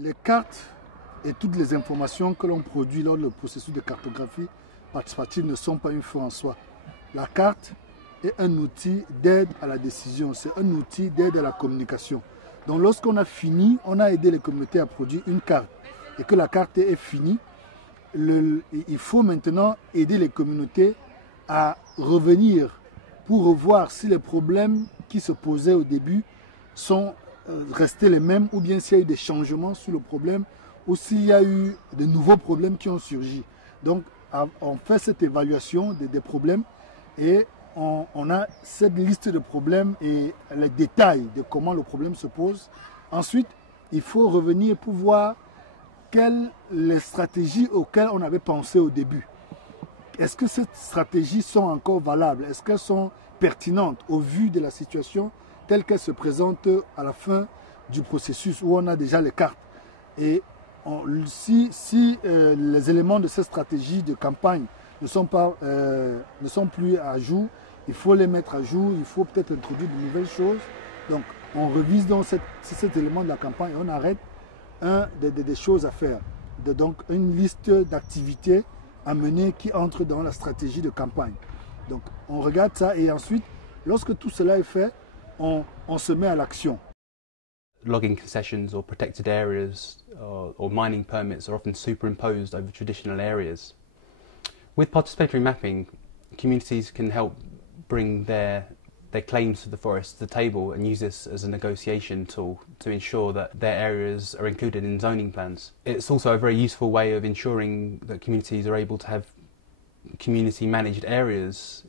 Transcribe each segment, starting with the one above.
Les cartes et toutes les informations que l'on produit lors du processus de cartographie participative ne sont pas une fin en soi. La carte est un outil d'aide à la décision, c'est un outil d'aide à la communication. Donc lorsqu'on a fini, on a aidé les communautés à produire une carte et que la carte est finie, il faut maintenant aider les communautés à revenir pour revoir si les problèmes qui se posaient au début sont restés les mêmes ou bien s'il y a eu des changements sur le problème ou s'il y a eu de nouveaux problèmes qui ont surgi. Donc on fait cette évaluation des problèmes et on a cette liste de problèmes et les détails de comment le problème se pose. Ensuite, il faut revenir pour voir quelles les stratégies auxquelles on avait pensé au début. Est-ce que ces stratégies sont encore valables? Est-ce qu'elles sont pertinentes au vu de la situation telle qu'elle se présente à la fin du processus où on a déjà les cartes? Et si les éléments de cette stratégie de campagne ne sont plus à jour, il faut les mettre à jour, il faut peut-être introduire de nouvelles choses. Donc on revise donc cet élément de la campagne et on arrête des choses à faire. Donc une liste d'activités à mener qui entre dans la stratégie de campagne. Donc on regarde ça et ensuite, lorsque tout cela est fait, on se met à l'action. Logging concessions or protected areas or mining permits are often superimposed over traditional areas. With participatory mapping, communities can help bring their claims to the forest to the table and use this as a negotiation tool to ensure that their areas are included in zoning plans. It's also a very useful way of ensuring that communities are able to have community managed areas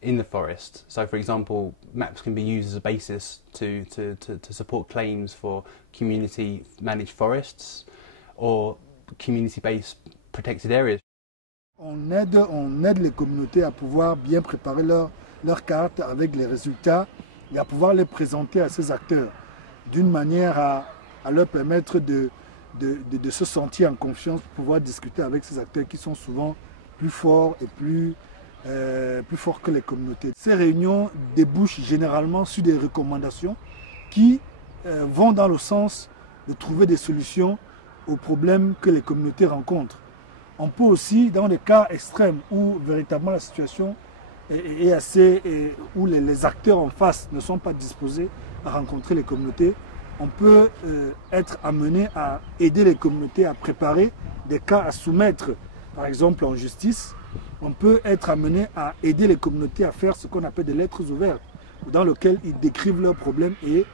in the forest. So for example, maps can be used as a basis to support claims for community managed forests or community based protected areas. On aide les communautés à pouvoir bien préparer leurs cartes avec les résultats et à pouvoir les présenter à ces acteurs d'une manière à leur permettre de se sentir en confiance pour pouvoir discuter avec ces acteurs qui sont souvent plus forts et plus forts que les communautés. Ces réunions débouchent généralement sur des recommandations qui vont dans le sens de trouver des solutions aux problèmes que les communautés rencontrent. On peut aussi, dans des cas extrêmes où véritablement la situation est assez, où les acteurs en face ne sont pas disposés à rencontrer les communautés, on peut être amené à aider les communautés à préparer des cas à soumettre, par exemple en justice. On peut être amené à aider les communautés à faire ce qu'on appelle des lettres ouvertes, dans lesquelles ils décrivent leurs problèmes et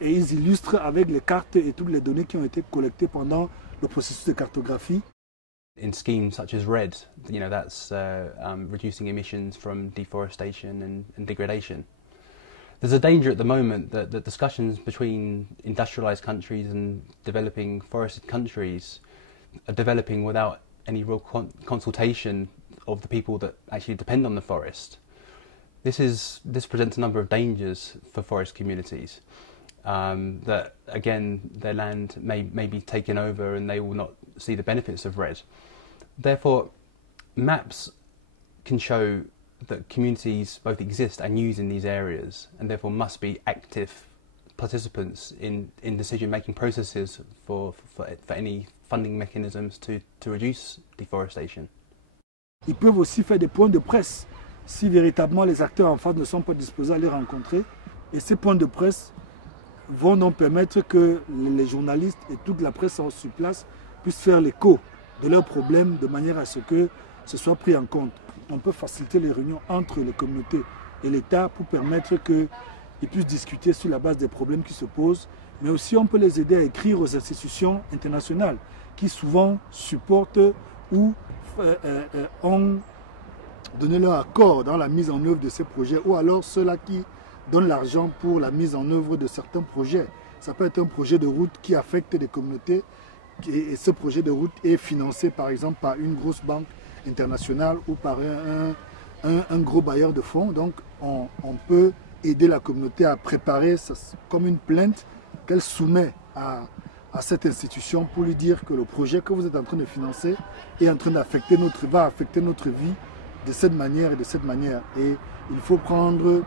ils illustrent avec les cartes et toutes les données qui ont été collectées pendant le processus de cartographie. In schemes such as RED, that's reducing emissions from deforestation and degradation. There's a danger at the moment that the discussions between industrialised countries and developing forested countries are developing without any real consultation of the people that actually depend on the forest. This presents a number of dangers for forest communities. That again, their land may be taken over and they will not see the benefits of RED. Therefore, maps can show that communities both exist and use in these areas and therefore must be active participants in decision-making processes for any funding mechanisms to reduce deforestation. Ils peuvent aussi faire des points de presse si véritablement les acteurs en face ne sont pas disposés à les rencontrer. Et ces points de presse vont donc permettre que les journalistes et toute la presse sur place puissent faire l'écho de leurs problèmes de manière à ce que ce soit pris en compte. On peut faciliter les réunions entre les communautés et l'État pour permettre qu'ils puissent discuter sur la base des problèmes qui se posent, mais aussi on peut les aider à écrire aux institutions internationales qui souvent supportent ou ont donné leur accord dans la mise en œuvre de ces projets, ou alors ceux-là qui donnent l'argent pour la mise en œuvre de certains projets. Ça peut être un projet de route qui affecte des communautés et ce projet de route est financé par exemple par une grosse banque internationale ou par un gros bailleur de fonds. Donc on peut aider la communauté à préparer ça comme une plainte qu'elle soumet à cette institution pour lui dire que le projet que vous êtes en train de financer est en train va affecter notre vie de cette manière et de cette manière. Et il faut prendre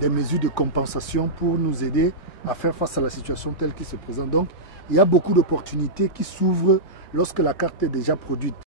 des mesures de compensation pour nous aider à faire face à la situation telle qui se présente. Donc, il y a beaucoup d'opportunités qui s'ouvrent lorsque la carte est déjà produite.